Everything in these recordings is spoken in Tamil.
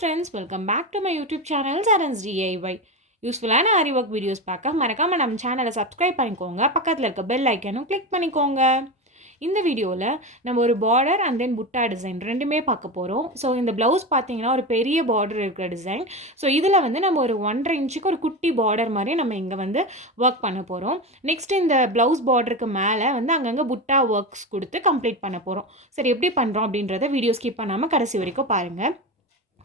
friends, welcome back to my YouTube channel Zarans DIY. யூஸ்ஃபுல்லான ஆரி ஒர்க் வீடியோஸ் பார்க்க மறக்காமல் நம்ம சேனலை சப்ஸ்கிரைப் பண்ணிக்கோங்க. பக்கத்தில் இருக்க பெல் ஐக்கனும் கிளிக் பண்ணிக்கோங்க. இந்த வீடியோவில் நம்ம ஒரு பார்டர் அண்ட் தென் புட்டா டிசைன் ரெண்டுமே பார்க்க போகிறோம். ஸோ இந்த ப்ளவுஸ் பார்த்தீங்கன்னா ஒரு பெரிய பார்டர் இருக்கிற டிசைன். ஸோ இதில் வந்து நம்ம ஒரு 1.5 இன்ச்சுக்கு ஒரு குட்டி பார்டர் மாதிரி நம்ம இங்கே வந்து ஒர்க் பண்ண போகிறோம். நெக்ஸ்ட் இந்த ப்ளவுஸ் பார்டருக்கு மேலே வந்து அங்கங்கே புட்டா ஒர்க்ஸ் கொடுத்து கம்ப்ளீட் பண்ண போகிறோம். சரி, எப்படி பண்ணுறோம் அப்படின்றத வீடியோ ஸ்கிப் பண்ணாமல் கடைசி வரைக்கும் பாருங்கள்.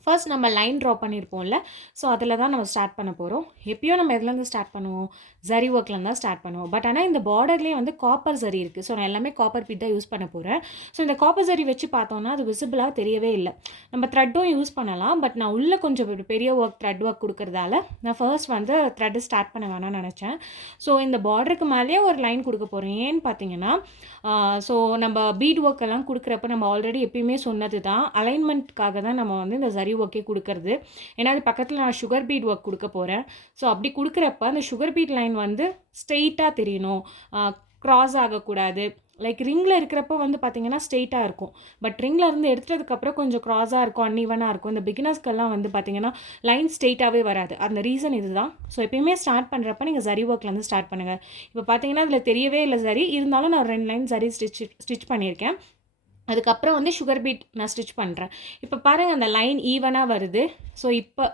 ஃபர்ஸ்ட் நம்ம லைன் ட்ரா பண்ணியிருப்போம்ல, ஸோ அதில் தான் நம்ம ஸ்டார்ட் பண்ண போகிறோம். எப்பயும் நம்ம எதுலேருந்து ஸ்டார்ட் பண்ணுவோம்? ஜரி ஒர்க்லேருந்து தான் ஸ்டார்ட் பண்ணுவோம். பட் ஆனால் இந்த பார்டர்லேயே வந்து காப்பர் ஜரி இருக்குது. ஸோ நான் எல்லாமே காப்பர் பீட் தான் யூஸ் பண்ண போகிறேன். ஸோ இந்த காப்பர் ஜரி வச்சு பார்த்தோன்னா அது விசிபிளாக தெரியவே இல்லை. நம்ம த்ரெட்டும் யூஸ் பண்ணலாம், பட் நான் உள்ளே கொஞ்சம் பெரிய ஒர்க் த்ரெட் ஒர்க் கொடுக்கறதால நான் ஃபர்ஸ்ட் வந்து த்ரெட்டு ஸ்டார்ட் பண்ண வேணாம்னு நினச்சேன். ஸோ இந்த பார்டருக்கு மேலேயே ஒரு லைன் கொடுக்க போகிறேன். ஏன்னு பார்த்தீங்கன்னா, ஸோ நம்ம பீட் ஒர்க் எல்லாம் கொடுக்குறப்ப நம்ம ஆல்ரெடி எப்பயுமே சொன்னது தான், அலைன்மெண்ட்காக தான் நம்ம வந்து இந்த ஜரி ஒர்க்கே கொடுக்கறது. ஏன்னா அது பக்கத்தில் நான் சுகர் பீட் ஒர்க் கொடுக்க போகிறேன். ஸோ அப்படி கொடுக்குறப்ப அந்த சுகர் பீட் லைன் வந்து ஸ்ட்ரெயிட்டாக தெரியணும், க்ராஸ் ஆகக்கூடாது. லைக் ரிங்கில் இருக்கிறப்ப வந்து பார்த்திங்கன்னா ஸ்ட்ரெயிட்டாக இருக்கும், பட் ரிங்கில் இருந்து எடுத்ததுக்கப்புறம் கொஞ்சம் க்ராஸாக இருக்கும், அன்இவனாக இருக்கும். இந்த பிகினர்ஸ்க்கெல்லாம் வந்து பார்த்திங்கன்னா லைன் ஸ்ட்ரெயிட்டாகவே வராது. அந்த ரீசன் இது தான். ஸோ எப்பயுமே ஸ்டார்ட் பண்ணுறப்ப நீங்கள் ஜரி ஒர்க்லேருந்து ஸ்டார்ட் பண்ணுங்கள். இப்போ பார்த்தீங்கன்னா அதில் தெரியவே இல்லை ஜரி, இருந்தாலும் நான் 2 லைன் ஜரி ஸ்டிச் பண்ணியிருக்கேன். அதுக்கப்புறம் வந்து சுகர் பீட் நான் ஸ்டிச் பண்ணுறேன். இப்போ பாருங்கள், அந்த லைன் ஈவனாக வருது. ஸோ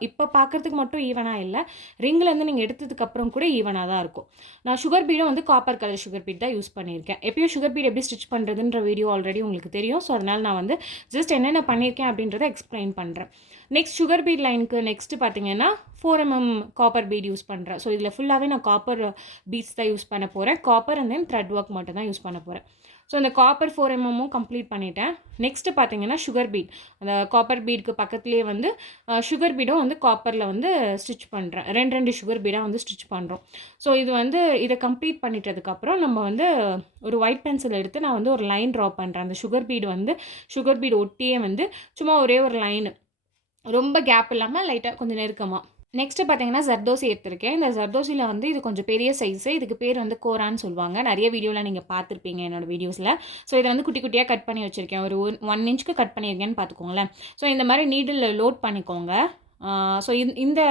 இப்போ பார்க்குறதுக்கு மட்டும் ஈவனாக இல்லை, ரிங்கிலேருந்து நீங்கள் எடுத்ததுக்கப்புறம் கூட ஈவனாக தான் இருக்கும். நான் சுகர் பீடும் வந்து காப்பர் கலர் சுகர் பீட் தான் யூஸ் பண்ணியிருக்கேன். எப்பயும் சுகர் பீட் எப்படி ஸ்டிச் பண்ணுறதுன்ற வீடியோ ஆல்ரெடி உங்களுக்கு தெரியும். ஸோ அதனால் நான் வந்து ஜஸ்ட் என்னென்ன பண்ணியிருக்கேன் அப்படின்றத எக்ஸ்பிளைன் பண்ணுறேன். நெக்ஸ்ட் சுகர் பீட் லைனுக்கு நெக்ஸ்ட்டு பார்த்தீங்கன்னா 4mm காப்பர் பீட் யூஸ் பண்ணுறேன். ஸோ இதில் ஃபுல்லாகவே நான் காப்பர் பீட்ஸ் தான் யூஸ் பண்ண போகிறேன். Copper and then thread work மட்டும் தான் யூஸ் பண்ண போகிறேன். ஸோ இந்த காப்பர் 4mm கம்ப்ளீட் பண்ணிட்டேன். நெக்ஸ்ட்டு பார்த்தீங்கன்னா சுகர் பீட், அந்த காப்பர் பீடுக்கு பக்கத்துலேயே வந்து சுகர் பீடும் வந்து காப்பரில் வந்து ஸ்டிச் பண்ணுறேன். 2 சுகர் பீடாக வந்து ஸ்டிச் பண்ணுறோம். ஸோ இது வந்து இதை கம்ப்ளீட் பண்ணிட்டதுக்கப்புறம் நம்ம வந்து ஒரு ஒயிட் பென்சில் எடுத்து நான் வந்து ஒரு லைன் ட்ரா பண்ணுறேன். அந்த சுகர் பீடு ஒட்டியே வந்து சும்மா ஒரே ஒரு லைனு, ரொம்ப கேப் இல்லாமல் லைட்டாக கொஞ்சம் நெருக்கமாக. நெக்ஸ்ட்டு பார்த்தீங்கன்னா ஜர்தோசி எடுத்திருக்கேன். இந்த ஜர்தோசியில் வந்து இது கொஞ்சம் பெரிய சைஸு. இதுக்கு பேர் வந்து கோரான்னு சொல்லுவாங்க. நிறைய வீடியோவில் நீங்கள் பார்த்துருப்பீங்க என்னோடய வீடியோஸில். ஸோ இதை வந்து குட்டி குட்டியாக கட் பண்ணி வச்சுருக்கேன். ஒரு 1 இன்ச்சுக்கு கட் பண்ணியிருக்கேன்னு பார்த்துக்கோங்களேன். ஸோ இந்த மாதிரி நீடில் லோட் பண்ணிக்கோங்க. ஸோ இந்த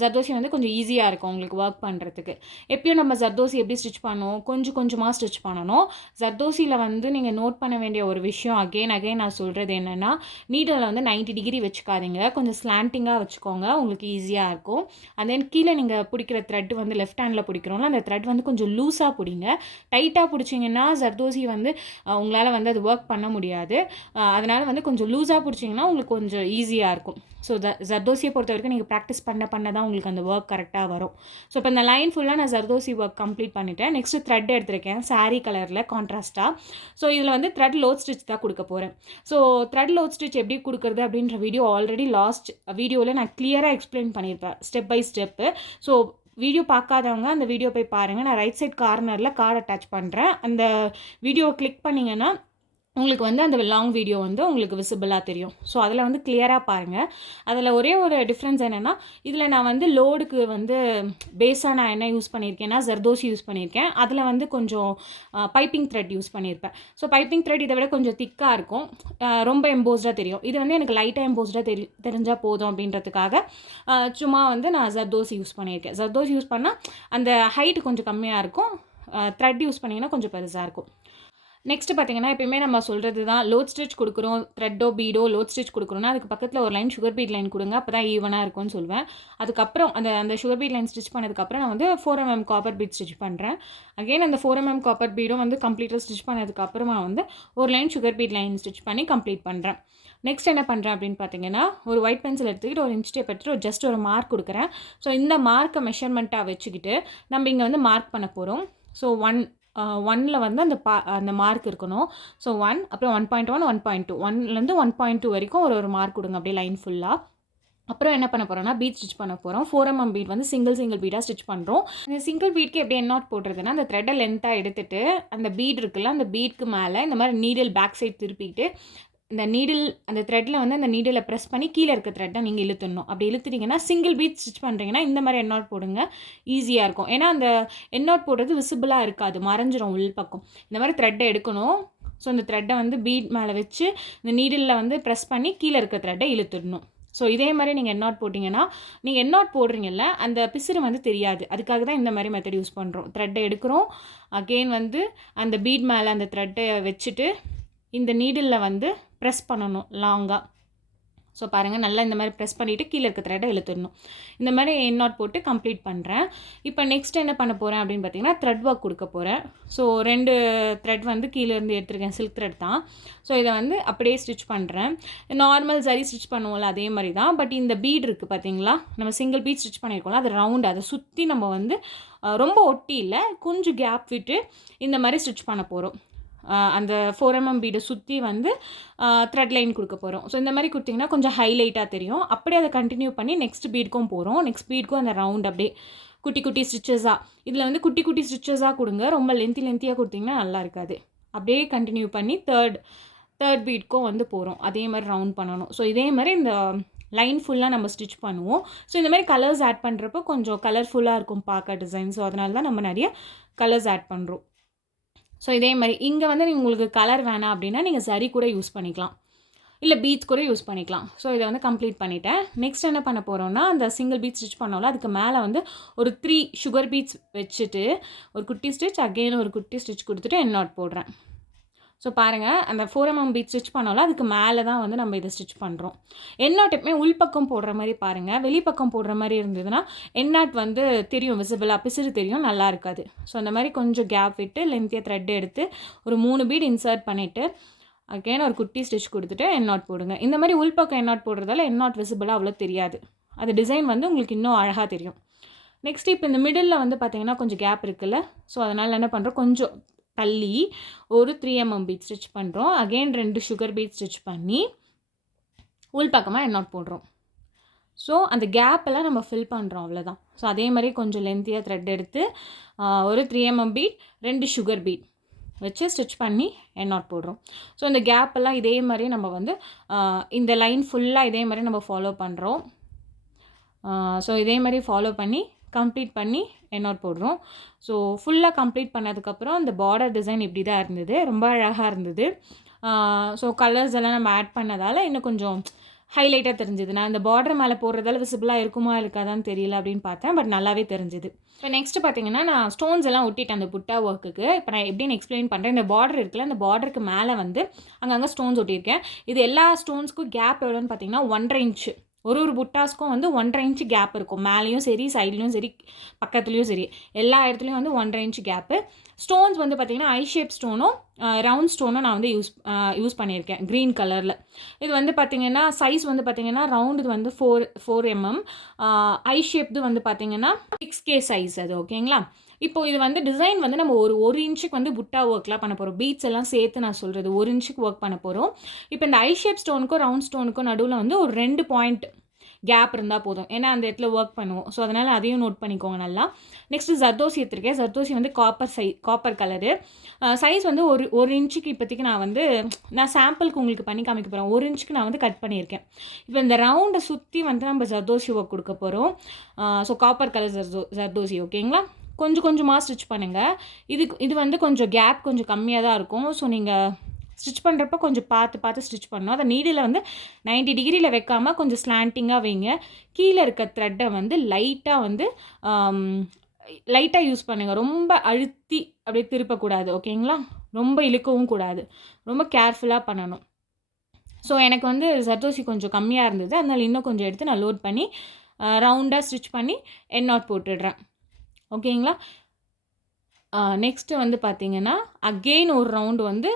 ஜர்தோசி வந்து கொஞ்சம் ஈஸியாக இருக்கும் உங்களுக்கு ஒர்க் பண்ணுறதுக்கு. எப்பயும் நம்ம ஜர்தோசி எப்படி ஸ்டிச் பண்ணுவோம், கொஞ்சம் கொஞ்சமாக ஸ்டிச் பண்ணணும். ஜர்தோசியில் வந்து நீங்கள் நோட் பண்ண வேண்டிய ஒரு விஷயம், அகெயின் நான் சொல்கிறது என்னென்னா, நீடில் வந்து 90 டிகிரி வச்சுக்காதீங்க, கொஞ்சம் ஸ்லாண்டிங்காக வச்சுக்கோங்க, உங்களுக்கு ஈஸியாக இருக்கும். அண்ட் தென் கீழே நீங்கள் பிடிக்கிற த்ரெட் வந்து லெஃப்ட் ஹேண்டில் பிடிக்கிறோம்ல, அந்த த்ரெட் வந்து கொஞ்சம் லூஸாக பிடிங்க. டைட்டாக பிடிச்சிங்கன்னா ஜர்தோசி வந்து உங்களால் வந்து அது ஒர்க் பண்ண முடியாது. அதனால் வந்து கொஞ்சம் லூஸாக பிடிச்சிங்கன்னா உங்களுக்கு கொஞ்சம் ஈஸியாக இருக்கும். ஸோ ஜர்தோசியை பொறுத்த வரைக்கும் நீங்கள் ப்ராக்டிஸ் பண்ண தான் உங்களுக்கு அந்த ஒர்க் கரெக்டாக வரும். ஸோ இப்போ இந்த லைன் ஃபுல்லாக நான் ஜர்தோசி ஒர்க் கம்ப்ளீட் பண்ணிட்டேன். நெக்ஸ்ட்டு த்ரெட் எடுத்திருக்கேன், சாரீ கலரில் கான்ட்ராஸ்ட்டாக. ஸோ இதில் வந்து த்ரெட் லோட் ஸ்டிச் தான் கொடுக்க போகிறேன். ஸோ த்ரெட் லோட் ஸ்டிச் எப்படி கொடுக்குறது அப்படின்ற வீடியோ ஆல்ரெடி லாஸ்ட் வீடியோவில் நான் கிளியராக எக்ஸ்பிளைன் பண்ணியிருப்பேன், step by step. So video பார்க்காதவங்க அந்த வீடியோ போய் பாருங்கள். நான் ரைட் சைட் கார்னரில் கார்டு அட்டாச் பண்ணுறேன். அந்த வீடியோவை கிளிக் பண்ணிங்கன்னா உங்களுக்கு வந்து அந்த லாங் வீடியோ வந்து உங்களுக்கு விசிபிளாக தெரியும். ஸோ அதில் வந்து கிளியராக பாருங்கள். அதில் ஒரே ஒரு டிஃப்ரென்ஸ் என்னென்னா, இதில் நான் வந்து லோடுக்கு வந்து பேஸாக நான் என்ன யூஸ் பண்ணியிருக்கேன்னா ஜர்தோசி யூஸ் பண்ணியிருக்கேன். அதில் வந்து கொஞ்சம் பைப்பிங் த்ரெட் யூஸ் பண்ணியிருப்பேன். ஸோ பைப்பிங் த்ரெட் இதை விட கொஞ்சம் திக்காக இருக்கும், ரொம்ப எம்போஸ்டாக தெரியும். இது வந்து எனக்கு லைட்டாக எம்போஸ்டாக தெரிஞ்சால் போதும் அப்படின்றதுக்காக சும்மா வந்து நான் ஜர்தோசி யூஸ் பண்ணியிருக்கேன். ஜர்தோசி யூஸ் பண்ணால் அந்த ஹைட் கொஞ்சம் கம்மியாக இருக்கும், த்ரெட் யூஸ் பண்ணிங்கன்னா கொஞ்சம் பெருசாக இருக்கும். நெக்ஸ்ட்டு பார்த்தீங்கன்னா, எப்பயுமே நம்ம சொல்கிறது தான், லோட் ஸ்டிச் கொடுக்குறோம், த்ரெட்டோ பீடோ லோட் ஸ்டிச் கொடுக்குறோன்னா அதுக்கு பக்கத்தில் ஒரு லைன் சுகர் பீட் லைன் கொடுங்க, அப்போ தான் ஈவனாக இருக்கும்னு சொல்லுவேன். அதுக்கப்புறம் அந்த சுகர் பீட் லைன் ஸ்டிச் பண்ணதுக்கப்புறம் நான் வந்து 4mm காப்பர் பீட் ஸ்டிச் பண்ணுறேன். அகெயின் அந்த 4mm காப்பர் பீடும் வந்து கம்ப்ளீட்டாக ஸ்டிச் பண்ணதுக்கப்புறமா வந்து ஒரு line sugar beat line stitch பண்ணி கம்ப்ளீட் பண்ணுறேன். நெக்ஸ்ட் என்ன பண்ணுறேன் அப்படின்னு பார்த்தீங்கன்னா, ஒரு ஒயிட் பென்சில் எடுத்துக்கிட்டு ஒரு இன்ச் டேப் எடுத்துகிட்டு ஜஸ்ட் ஒரு மார்க் கொடுக்குறேன். ஸோ இந்த மார்க்கை மெஷர்மெண்ட்டாக வச்சுக்கிட்டு நம்ம இங்கே வந்து மார்க் பண்ண போகிறோம். ஸோ 1ல் வந்து அந்த மார்க் இருக்கணும். ஸோ 1, அப்புறம் 1.1, 1.2, 1லேருந்து 1.2 வரைக்கும் ஒரு மார்க் கொடுங்க அப்படியே லைன் ஃபுல்லாக. அப்புறம் என்ன பண்ண போகிறோம்னா, பீட் ஸ்டிச் பண்ண போகிறோம். 4mm பீட் வந்து சிங்கிள் பீடாக ஸ்டிச் பண்ணுறோம். அந்த சிங்கிள் பீட்க்கு எப்படி என்ன போடுறதுன்னா, அந்த த்ரெட்டை லென்த்தாக எடுத்துகிட்டு அந்த பீட் இருக்குல்ல, அந்த பீட்க்கு மேலே இந்த மாதிரி நீடில் பேக் சைட் திருப்பிட்டு இந்த நீடில் அந்த த்ரெட்டில் வந்து அந்த நீடில் ப்ரெஸ் பண்ணி கீழே இருக்க த்ரெட்டை நீங்கள் இழுத்துடணும். அப்படி இழுத்துட்டிங்கன்னா சிங்கிள் பீட் ஸ்டிச் பண்ணுறீங்கன்னா இந்த மாதிரி எண்ணாட் போடுங்க, ஈஸியாக இருக்கும். ஏன்னா அந்த எண்ணாட் போடுறது விசிபிளாக இருக்காது, மறைஞ்சிரும் உள் பக்கம். இந்த மாதிரி த்ரெட்டை எடுக்கணும். ஸோ இந்த த்ரெட்டை வந்து பீட் மேலே வச்சு இந்த நீடிலில் வந்து ப்ரெஸ் பண்ணி கீழே இருக்க த்ரெட்டை இழுத்துடணும். ஸோ இதே மாதிரி நீங்கள் எண்ணாட் போட்டிங்கன்னா நீங்கள் எண்ணாட் போடுறீங்கல்ல அந்த பிசுறு வந்து தெரியாது. அதுக்காக தான் இந்த மாதிரி மெத்தட் யூஸ் பண்ணுறோம். த்ரெட்டை எடுக்கிறோம், அகெயின் வந்து அந்த பீட் மேலே அந்த த்ரெட்டை வச்சுட்டு இந்த நீடிலில் வந்து ப்ரெஸ் பண்ணணும் லாங்காக. ஸோ பாருங்கள், நல்லா இந்த மாதிரி ப்ரெஸ் பண்ணிவிட்டு கீழே இருக்க த்ரெட்டை இழுத்துடணும். இந்த மாதிரி எண்ணாட் போட்டு கம்ப்ளீட் பண்ணுறேன். இப்போ நெக்ஸ்ட் என்ன பண்ண போகிறேன் அப்படின்னு பார்த்தீங்கன்னா த்ரெட் ஒர்க் கொடுக்க போகிறேன். ஸோ 2 த்ரெட் வந்து கீழேருந்து எடுத்துருக்கேன், சில்க் த்ரெட் தான். ஸோ இதை வந்து அப்படியே ஸ்டிச் பண்ணுறேன். நார்மல் சரி ஸ்டிச் பண்ணுவோம்ல அதே மாதிரி தான். பட் இந்த பீட் இருக்குது பார்த்தீங்களா, நம்ம சிங்கிள் பீட் ஸ்டிச் பண்ணியிருக்கோம்ல, அது ரவுண்டு, அதை சுற்றி நம்ம வந்து ரொம்ப ஒட்டி இல்லை, கொஞ்சம் கேப் விட்டு இந்த மாதிரி ஸ்டிச் பண்ண போகிறோம். அந்த 4mm பீடை சுற்றி வந்து த்ரெட் லைன் கொடுக்க போகிறோம். ஸோ இந்த மாதிரி கொடுத்திங்கன்னா கொஞ்சம் ஹைலைட்டாக தெரியும். அப்படியே அதை கண்டினியூ பண்ணி நெக்ஸ்ட் பீடுக்கும் போகிறோம். நெக்ஸ்ட் பீடுக்கும் அந்த ரவுண்ட் அப்படியே குட்டி குட்டி ஸ்டிச்சஸாக, இதில் வந்து குட்டி குட்டி ஸ்டிச்சஸாக கொடுங்க, ரொம்ப லென்த்தியாக கொடுத்திங்கன்னா நல்லா இருக்காது. அப்படியே கண்டினியூ பண்ணி தேர்ட் பீடுக்கும் வந்து போகிறோம். அதே மாதிரி ரவுண்ட் பண்ணணும். ஸோ இதே மாதிரி இந்த லைன் ஃபுல்லாக நம்ம ஸ்டிச் பண்ணுவோம். ஸோ இந்த மாதிரி கலர்ஸ் ஆட் பண்ணுறப்போ கொஞ்சம் கலர்ஃபுல்லாக இருக்கும் பார்க்க டிசைன். ஸோ அதனால தான் நம்ம நிறைய கலர்ஸ் ஆட் பண்ணுறோம். ஸோ இதே மாதிரி இங்கே வந்து உங்களுக்கு கலர் வேணாம் அப்படின்னா நீங்கள் சரி கூட யூஸ் பண்ணிக்கலாம், இல்லை பீட்ஸ் கூட யூஸ் பண்ணிக்கலாம். ஸோ இதை வந்து கம்ப்ளீட் பண்ணிவிட்டேன். நெக்ஸ்ட் என்ன பண்ண போகிறோம்னா அந்த சிங்கிள் பீட் ஸ்டிச் பண்ணோம்ல அதுக்கு மேலே வந்து ஒரு 3 சுகர் பீட்ஸ் வச்சுட்டு ஒரு குட்டி ஸ்டிச், அகெயின் ஒரு குட்டி ஸ்டிச் கொடுத்துட்டு எண்ணாட் போடுறேன். ஸோ பாருங்கள், அந்த 4mm பீட் ஸ்டிச் பண்ணோம்ல அதுக்கு மேலே தான் வந்து நம்ம இதை ஸ்டிச் பண்ணுறோம். எண்ணாட் எப்பவுமே உள்பக்கம் போடுற மாதிரி பாருங்கள். வெளிப்பக்கம் போடுற மாதிரி இருந்ததுன்னா எண்ணாட் வந்து தெரியும், விசிபிளாக பிசுறு தெரியும், நல்லா இருக்காது. ஸோ அந்த மாதிரி கொஞ்சம் கேப் விட்டு லென்த்தியாக த்ரெட் எடுத்து ஒரு 3 பீட் இன்சர்ட் பண்ணிவிட்டு அகெயின் ஒரு குட்டி ஸ்டிச் கொடுத்துட்டு எண்ணாட் போடுங்க. இந்த மாதிரி உள்பக்கம் எண்ணாட் போடுறதால எண்ணாட் விசிபிளாக அவ்வளோ தெரியாது. அது டிசைன் வந்து உங்களுக்கு இன்னும் அழகாக தெரியும். நெக்ஸ்ட் இப்போ இந்த மிடில் வந்து பார்த்திங்கன்னா கொஞ்சம் கேப் இருக்குல்ல, ஸோ அதனால் என்ன பண்ணுறோம், கொஞ்சம் தள்ளி ஒரு 3mm பீட் ஸ்டிச் பண்ணுறோம். அகெயின் 2 சுகர் பீட் ஸ்டிச் பண்ணி உள்பக்கமாக எண்ணாட் போடுறோம். ஸோ அந்த கேப்பெல்லாம் நம்ம ஃபில் பண்ணுறோம், அவ்வளோதான். ஸோ அதே மாதிரி கொஞ்சம் லென்த்தியாக த்ரெட் எடுத்து ஒரு 3mm பீட் 2 சுகர் பீட் வச்சு ஸ்டிச் பண்ணி எண்ணாட் போடுறோம். ஸோ இந்த கேப்பெல்லாம் இதே மாதிரி நம்ம வந்து இந்த லைன் ஃபுல்லாக இதே மாதிரி நம்ம ஃபாலோ பண்ணுறோம். ஸோ இதே மாதிரி ஃபாலோ பண்ணி கம்ப்ளீட் பண்ணி எண்ணாட் போடுறோம். ஸோ ஃபுல்லாக கம்ப்ளீட் பண்ணதுக்கப்புறம் அந்த பார்டர் டிசைன் இப்படி தான் இருந்தது, ரொம்ப அழகாக இருந்தது. ஸோ கலர்ஸ் எல்லாம் நம்ம ஆட் பண்ணதால் இன்னும் கொஞ்சம் ஹைலைட்டாக தெரிஞ்சுது. நான் இந்த பார்டர் மேலே போடுறதால விசிபிளாக இருக்குமா இருக்காதான்னு தெரியல அப்படின்னு பார்த்தேன், பட் நல்லாவே தெரிஞ்சுது. இப்போ நெக்ஸ்ட் பார்த்தீங்கன்னா நான் ஸ்டோன்ஸ் எல்லாம் ஒட்டிட்டேன் அந்த புட்டா ஒர்க்குக்கு. இப்போ நான் எப்படின்னு எக்ஸ்பிளைன் பண்ணுறேன். இந்த பார்டர் இருக்குல்ல, அந்த பார்டருக்கு மேலே வந்து அங்கங்கே ஸ்டோன்ஸ் ஒட்டியிருக்கேன். இது எல்லா ஸ்டோன்ஸ்க்கும் கேப் எவ்வளோன்னு பார்த்தீங்கன்னா 1.5 இன்ச்சு. ஒரு புட்டாஸ்க்கும் வந்து 1.5 இன்ச்சு கேப் இருக்கும். மேலேயும் சரி, சைட்லேயும் சரி, பக்கத்துலேயும் சரி, எல்லா இடத்துலையும் வந்து 1.5 இன்ச்சு கேப்பு. ஸ்டோன்ஸ் வந்து பார்த்திங்கன்னா ஐ ஷேப் ஸ்டோனும் ரவுண்ட் ஸ்டோனும் நான் வந்து யூஸ் பண்ணியிருக்கேன் க்ரீன் கலரில். இது வந்து பார்த்திங்கன்னா சைஸ் வந்து பார்த்திங்கன்னா ரவுண்டு வந்து 4mm, ஐ ஷேப்து வந்து பார்த்திங்கன்னா 6K சைஸ் அது. ஓகேங்களா? இப்போது இது வந்து டிசைன் வந்து நம்ம ஒரு இன்ச்சுக்கு வந்து புட்டா ஒர்க்லாம் பண்ண போகிறோம். பீட்ஸ் எல்லாம் சேர்த்து நான் சொல்கிறது 1 இன்ச்சுக்கு ஒர்க் பண்ண போகிறோம். இப்போ இந்த ஐ ஷேப் ஸ்டோனுக்கும் ரவுண்ட் ஸ்டோனுக்கும் நடுவில் வந்து ஒரு 2 பாயிண்ட் கேப் இருந்தால் போதும், ஏன்னா அந்த இடத்துல ஒர்க் பண்ணுவோம். ஸோ அதனால் அதையும் நோட் பண்ணிக்கோங்க நல்லா. நெக்ஸ்ட்டு ஜர்தோசி எடுத்துருக்கேன். ஜர்தோசி வந்து காப்பர் கலரு. சைஸ் வந்து ஒரு இன்ச்சுக்கு இப்போதைக்கு நான் சாம்பிளுக்கு உங்களுக்கு பண்ணி காமிக்க போகிறேன். 1 இன்ச்சுக்கு நான் வந்து கட் பண்ணியிருக்கேன். இப்போ இந்த ரவுண்டை சுற்றி வந்து நம்ம ஜர்தோசி ஒர்க் கொடுக்க போகிறோம். So copper colour zardozi. ஓகேங்களா? கொஞ்சம் கொஞ்சமாக ஸ்டிச் பண்ணுங்கள். இது வந்து கொஞ்சம் கேப் கொஞ்சம் கம்மியாக தான் இருக்கும். ஸோ நீங்கள் ஸ்டிச் பண்ணுறப்ப கொஞ்சம் பார்த்து ஸ்டிச் பண்ணணும். அதை நீடில் வந்து 90 டிகிரியில் வைக்காமல் கொஞ்சம் ஸ்லாண்டிங்காக வைங்க. கீழே இருக்க த்ரெட்டை வந்து லைட்டாக யூஸ் பண்ணுங்கள். ரொம்ப அழுத்தி அப்படியே திருப்பக்கூடாது. ஓகேங்களா? ரொம்ப இழுக்கவும் கூடாது. ரொம்ப கேர்ஃபுல்லாக பண்ணணும். ஸோ எனக்கு வந்து ஜர்தோசி கொஞ்சம் கம்மியாக இருந்தது, அதனால் இன்னும் கொஞ்சம் எடுத்து நான் லோட் பண்ணி ரவுண்டாக ஸ்டிச் பண்ணி எண்ணாட் போட்டுடுறேன். ஓகேங்களா? நெக்ஸ்ட்டு வந்து பார்த்திங்கன்னா அகெயின் ஒரு ரவுண்டு வந்து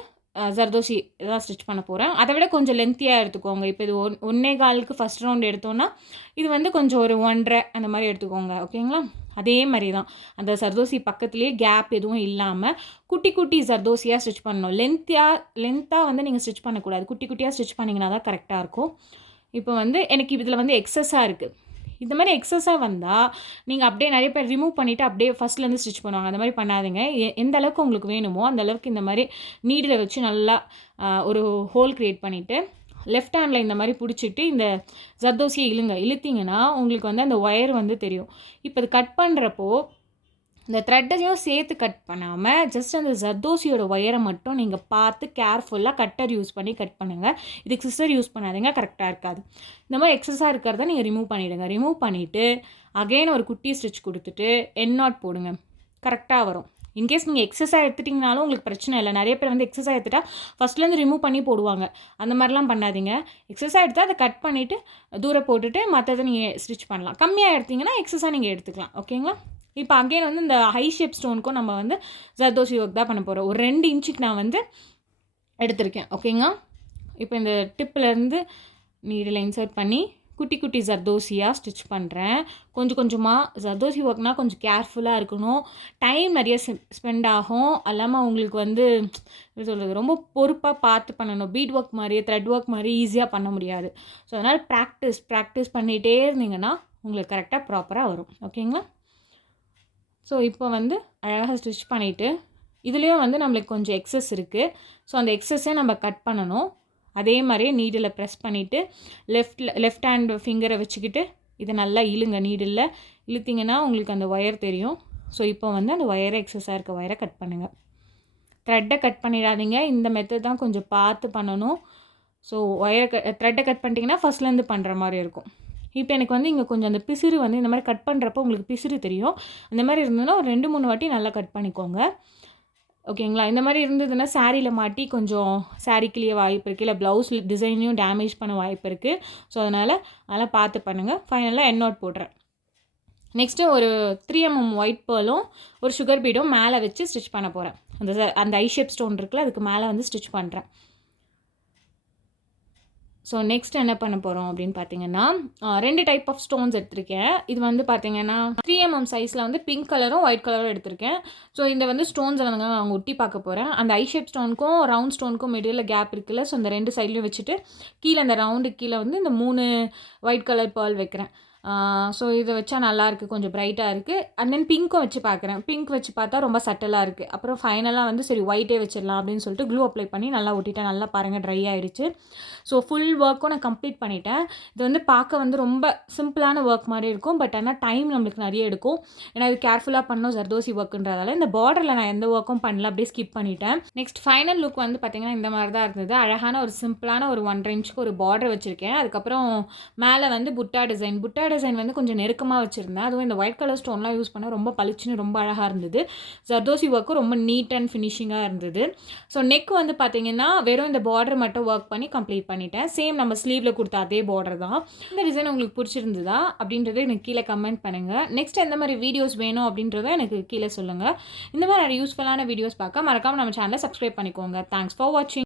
ஜர்தோசி தான் ஸ்டிச் பண்ண போகிறேன். அதை விட கொஞ்சம் லென்த்தியாக எடுத்துக்கோங்க. இப்போ இது 1.25க்கு ஃபஸ்ட் ரவுண்ட் எடுத்தோன்னா இது வந்து கொஞ்சம் ஒரு 1.5 அந்த மாதிரி எடுத்துக்கோங்க. ஓகேங்களா? அதே மாதிரி தான் அந்த ஜர்தோசி பக்கத்துலேயே கேப் எதுவும் இல்லாமல் குட்டி குட்டி ஜர்தோசியாக ஸ்டிச் பண்ணணும். லென்த்தாக வந்து நீங்கள் ஸ்டிச் பண்ணக்கூடாது. குட்டி குட்டியாக ஸ்டிச் பண்ணிங்கன்னா தான் கரெக்டாக இருக்கும். இப்போ வந்து எனக்கு இதில் வந்து எக்ஸஸாக இருக்குது. இந்த மாதிரி எக்ஸஸாக வந்தால் நீங்கள் அப்படியே நிறைய பேர் ரிமூவ் பண்ணிவிட்டு அப்படியே ஃபஸ்ட்லேருந்து ஸ்டிச் பண்ணுவாங்க. அந்த மாதிரி பண்ணாதீங்க. எந்த அளவுக்கு உங்களுக்கு வேணுமோ அந்த அளவுக்கு இந்த மாதிரி நீடில் வச்சு நல்லா ஒரு ஹோல் க்ரியேட் பண்ணிவிட்டு லெஃப்ட் ஹேண்டில் இந்த மாதிரி பிடிச்சிட்டு இந்த ஜர்தோசியை இழுத்தீங்கன்னா உங்களுக்கு வந்து அந்த ஒயர் வந்து தெரியும். இப்போ இது கட் பண்ணுறப்போ இந்த த்ரெட்டையும் சேர்த்து கட் பண்ணாமல் ஜஸ்ட் அந்த ஜர்தோசியோட ஒயரை மட்டும் நீங்கள் பார்த்து கேர்ஃபுல்லாக கட்டர் யூஸ் பண்ணி கட் பண்ணுங்கள். இதுக்கு சிசர் யூஸ் பண்ணாதீங்க, கரெக்டாக இருக்காது. இந்த மாதிரி எக்ஸஸாக இருக்கிறத நீங்கள் ரிமூவ் பண்ணிவிடுங்க. ரிமூவ் பண்ணிவிட்டு அகெயின் ஒரு குட்டி ஸ்டிச் கொடுத்துட்டு எண்ட் நாட் போடுங்க, கரெக்டாக வரும். இன்கேஸ் நீங்கள் எக்ஸஸாக எடுத்துட்டிங்கனாலும் உங்களுக்கு பிரச்சனை இல்லை. நிறைய பேர் வந்து எக்ஸஸாக எடுத்துட்டா ஃபஸ்ட்லேருந்து ரிமூவ் பண்ணி போடுவாங்க. அந்த மாதிரிலாம் பண்ணாதீங்க. எக்ஸஸாக எடுத்தால் அதை கட் பண்ணிவிட்டு தூரம் போட்டுட்டு மற்றதை நீங்கள் ஸ்டிச் பண்ணலாம். கம்மியாக எடுத்திங்கன்னா எக்ஸஸாக நீங்கள் எடுத்துக்கலாம். ஓகேங்களா? இப்போ அகெயின் வந்து இந்த ஹை ஷேப் ஸ்டோனுக்கும் நம்ம வந்து ஜர்தோசி ஒர்க் தான் பண்ண போகிறோம். ஒரு 2 இன்ச்சுக்கு நான் வந்து எடுத்திருக்கேன். ஓகேங்களா? இப்போ இந்த டிப்பிலேருந்து நீடில் இன்சர்ட் பண்ணி குட்டி குட்டி ஜர்தோசியாக ஸ்டிச் பண்ணுறேன். கொஞ்சம் கொஞ்சமாக ஜர்தோசி ஒர்க்னால் கொஞ்சம் கேர்ஃபுல்லாக இருக்கணும். டைம் நிறைய ஸ்பெண்ட் ஆகும். அல்லாமல் உங்களுக்கு வந்து சொல்கிறது ரொம்ப பொறுப்பாக பார்த்து பண்ணணும். பீட் ஒர்க் மாதிரி த்ரெட் ஒர்க் மாதிரி ஈஸியாக பண்ண முடியாது. ஸோ அதனால் ப்ராக்டிஸ் பண்ணிகிட்டே இருந்தீங்கன்னா உங்களுக்கு கரெக்டாக ப்ராப்பராக வரும். ஓகேங்களா? ஸோ இப்போ வந்து அழகாக ஸ்டிச் பண்ணிவிட்டு இதுலேயும் வந்து நம்மளுக்கு கொஞ்சம் எக்ஸஸ் இருக்குது. ஸோ அந்த எக்ஸஸை நம்ம கட் பண்ணணும். அதே மாதிரியே நீடில் ப்ரெஸ் பண்ணிவிட்டு லெஃப்ட் ஹேண்ட் ஃபிங்கரை வச்சுக்கிட்டு இதை நல்லா இழுங்க. நீடில் இழுத்திங்கன்னா உங்களுக்கு அந்த ஒயர் தெரியும். ஸோ இப்போ வந்து அந்த ஒயரை எக்ஸஸாக இருக்க ஒயரை கட் பண்ணுங்கள். த்ரெட்டை கட் பண்ணிடாதீங்க. இந்த மெத்தட் தான் கொஞ்சம் பார்த்து பண்ணணும். ஸோ த்ரெட்டை கட் பண்ணிட்டீங்கன்னா ஃபஸ்ட்லேருந்து பண்ணுற மாதிரி இருக்கும். இப்போ எனக்கு வந்து இங்கே கொஞ்சம் அந்த பிசிறு வந்து இந்த மாதிரி கட் பண்ணுறப்போ உங்களுக்கு பிசிறு தெரியும். அந்த மாதிரி இருந்ததுன்னா ஒரு 2-3 வாட்டி நல்லா கட் பண்ணிக்கோங்க. ஓகேங்களா? இந்த மாதிரி இருந்ததுன்னா சாரியில் மாட்டி கொஞ்சம் சாரி கிளிய வாய்ப்பு இருக்குது, இல்லை ப்ளவுஸ் டிசைனையும் டேமேஜ் பண்ண வாய்ப்பு இருக்குது. ஸோ அதனால் பார்த்து பண்ணுங்கள். ஃபைனலாக எண்ட் நாட் போடுறேன். நெக்ஸ்ட்டு ஒரு 3 mm ஒயிட் பேர்லும் ஒரு சுகர் பீடும் மேலே வச்சு ஸ்டிச் பண்ண போகிறேன். அந்த ஐ ஷேப் ஸ்டோன் இருக்குல்ல, அதுக்கு மேலே வந்து ஸ்டிச் பண்ணுறேன். ஸோ நெக்ஸ்ட் என்ன பண்ண போகிறோம் அப்படின்னு பார்த்தீங்கன்னா 2 டைப் ஆஃப் ஸ்டோன்ஸ் எடுத்திருக்கேன். இது வந்து பார்த்தீங்கன்னா 3 mm சைஸில் வந்து பிங்க் கலரும் ஒயிட் கலரும் எடுத்திருக்கேன். ஸோ இந்த வந்து ஸ்டோன்ஸை வந்து நான் ஒட்டி பார்க்க போகிறேன். அந்த ஐ ஷேப் ஸ்டோனுக்கும் ரவுண்ட் ஸ்டோனுக்கும் மிடில் கேப் இருக்குல்ல, ஸோ இந்த 2 சைட்லையும் வச்சுட்டு கீழே அந்த ரவுண்டுக்கு கீழே வந்து இந்த 3 ஒயிட் கலர் பேர்ல் வைக்கிறேன். ஸோ இதை வச்சா நல்லாயிருக்கு, கொஞ்சம் ப்ரைட்டாக இருக்குது. அண்ட் தென் பிங்க்கும் வச்சு பார்க்குறேன். பிங்க் வச்சு பார்த்தா ரொம்ப சட்டலாக இருக்குது. அப்புறம் ஃபைனலாக வந்து சரி ஒயிட்டே வச்சிடலாம் அப்படின்னு சொல்லிட்டு க்ளூ அப்ளை பண்ணி நல்லா ஒட்டிட்டேன். நல்லா பாருங்கள், ட்ரை ஆகிடுச்சு. ஸோ ஃபுல் ஒர்க்கும் நான் கம்ப்ளீட் பண்ணிட்டேன். இது வந்து பார்க்க வந்து ரொம்ப சிம்பிளான ஒர்க் மாதிரி இருக்கும். பட் ஆனால் டைம் நம்மளுக்கு நிறைய எடுக்கும். ஏன்னா இது கேர்ஃபுல்லாக பண்ணோம் ஜர்தோசி ஒர்க்குன்றதால இந்த பார்டரில் நான் எந்த ஒர்க்கும் பண்ணல, அப்படியே ஸ்கிப் பண்ணிட்டேன். நெக்ஸ்ட் ஃபைனல் லுக் வந்து பார்த்திங்கன்னா இந்த மாதிரி தான் இருந்தது. அழகான ஒரு சிம்பிளான ஒரு 1.5 இன்ச்சுக்கு ஒரு பார்டர் வச்சுருக்கேன். அதுக்கப்புறம் மேலே வந்து புட்டா டிசைன் வந்து கொஞ்சம் நெருக்கமாக வச்சுருந்தேன். அதுவும் இந்த ஒயிட் கலர் ஸ்டோன்லாம் யூஸ் பண்ண ரொம்ப பளிச்சுன்னு ரொம்ப அழகாக இருந்தது. ஜர்தோசி ஒர்க்கும் ரொம்ப நீட் அண்ட் ஃபினிஷிங்காக இருந்தது. ஸோ நெக் வந்து பார்த்திங்கன்னா வெறும் இந்த பார்டர் மட்டும் ஒர்க் பண்ணி கம்ப்ளீட் பண்ணிட்டேன். சேம் நம்ம ஸ்லீவில் கொடுத்த அதே பார்டர் தான். இந்த டிசைன் உங்களுக்கு பிடிச்சிருந்ததா அப்படின்றத எனக்கு கீழே கமெண்ட் பண்ணுங்கள். நெக்ஸ்ட் எந்த மாதிரி வீடியோஸ் வேணும் அப்படின்றத எனக்கு கீழே சொல்லுங்கள். இந்த மாதிரி யூஸ்ஃபுல்லான வீடியோஸ் பார்க்க மறக்காமல் நம்ம சேனலை சப்ஸ்கிரைப் பண்ணிக்கோங்க. தேங்க்ஸ் ஃபார் வாட்சிங்.